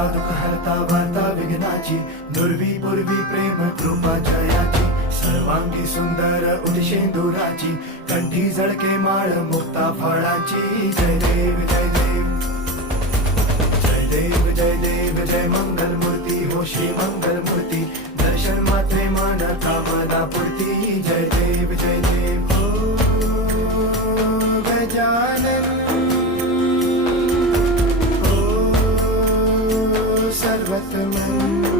हरता दुःख हरता वार्ता विघ्नाची, दुर्वी पूर्वी प्रेम कृपा जयाची, सर्वांगी सुंदर उदिशेंदुराची, कंठी झळके माळ मुक्ता फळाची. जय देव जय देव जय देव जय देव जय मंगल मूर्ती हो श्री मंगल मूर्ती, दर्शन मात्रे मन कामना पूर्ती. जय देव हो गजानन हो सर्वतमन.